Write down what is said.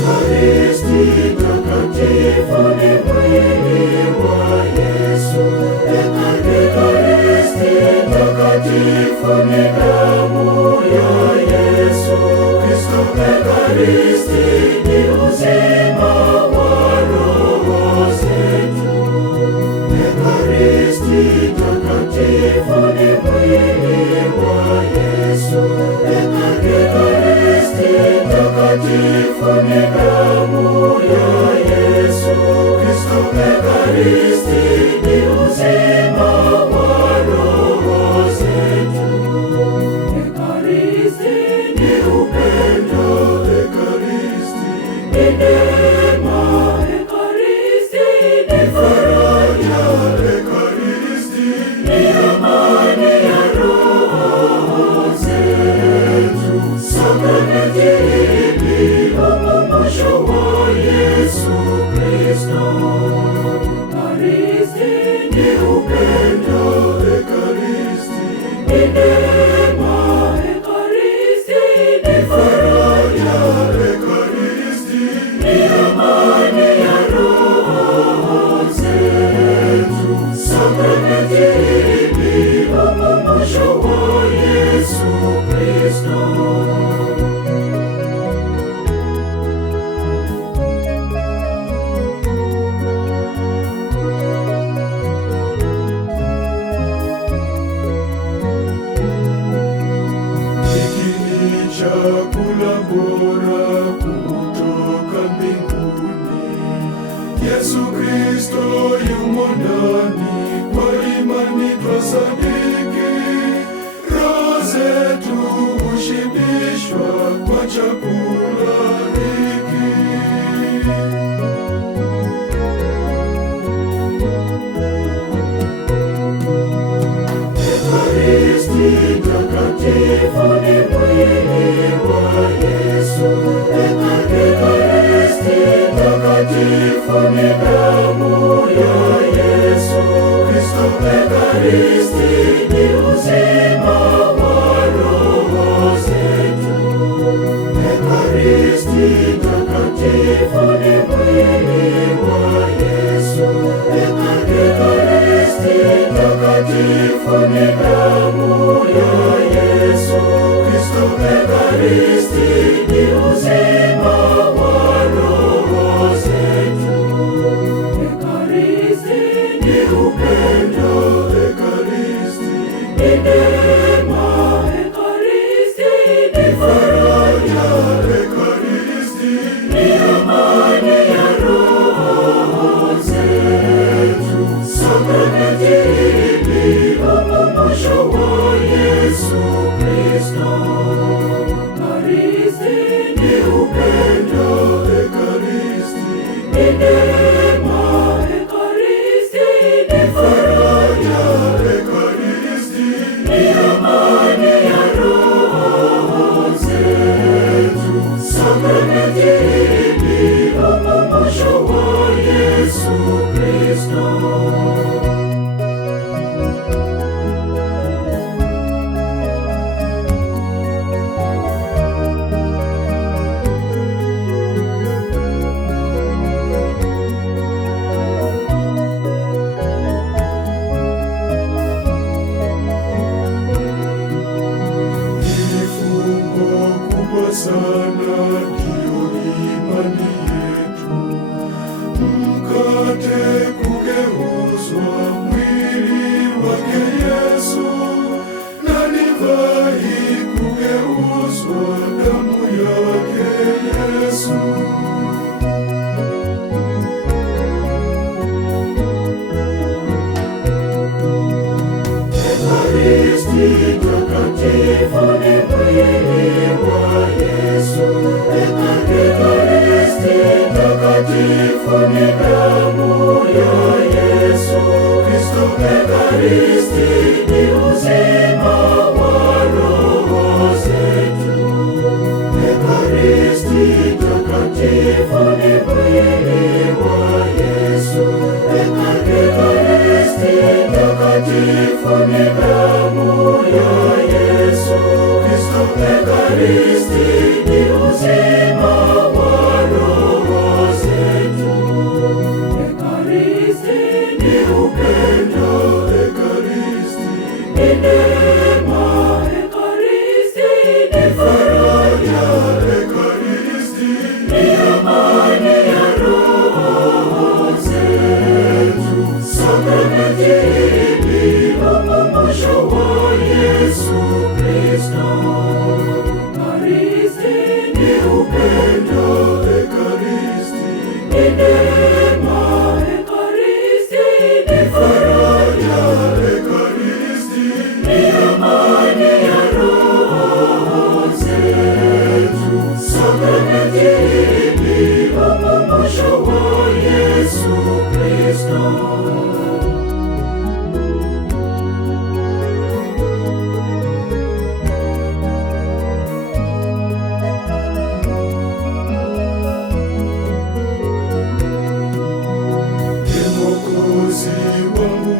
Ekaristi takatifu ni mwili wa Yesu. Ekaristi takatifu ni damu ya Yesu Kristo. Ekaristi ni uzima wa roho zetu. Ekaristi takatifu ni mwili wa Yesu. Ekaristi takatifu ni damu ya Yesu Kristo. Ekaristi ni uzima wa roho zetu. Ekaristi ni upendo, Ekaristi ni neema, Ekaristi ni faraja, Ekaristi ni amani ya roho zetu. Sakramenti hili ukumbusho wa Yesu Kristo. Ekaristi ni upendo, Ekaristi ni neema, Ekaristi ni faraja, Ekaristi ni amani ya roho zetu. Sakramenti hili ukumbusho wa Yesu Kristo. Chakula bora kutoka mbinguni. Yesu Kristo yumo ndani, kwa imani twasadiki. Roho zetu hushibishwa kwa chakula hiki. Ekaristi takatifu ni mwili wa Yesu. Ekaristi takatifu ni damu ya Yesu Kristo. Ekaristi ni uzima wa roho zetu. Ekaristi takatifu ni mwili wa Yesu. Ekaristi takatifu ni damu ya Yesu Kristo. Ekaristi ni uzima wa roho zetu. Ekaristi ni upendo, Ekaristi ni neema, Ekaristi ni faraja, Ekaristi ni amani ya roho zetu. Sakramenti hili ukumbusho wa Yesu Kristo. Ekaristi ni upendo, Ekaristi ni neema, Ekaristi ni faraja, Ekaristi ni amani ya roho zetu. Sakramenti hili ukumbusho wa Yesu Kristo. Sana ndiyo imani yetu, mkate kugeuzwa mwili wake Yesu, na divai kugeuzwa damu yake Yesu. Ekaristi takatifu ni mwili wa Yesu. Ekaristi takatifu ni damu ya Yesu Kristo. Ekaristi ni uzima wa roho takatifu ni damu ya Yesu Kristo. Ekaristi ni uzima wa roho zetu. Ekaristi ni upendo, Ekaristi ni neema, Ekaristi ni faraja, Ekaristi ni amani ya roho zetu. Sakramenti ni ukumbusho wa Yesu Kristo. Ekaristi ni upendo, Ekaristi ni neema, Ekaristi ni faraja, Ekaristi ni amani ya roho zetu. Sakramenti ni ukumbusho wa Yesu Kristo. Mwokozi wangu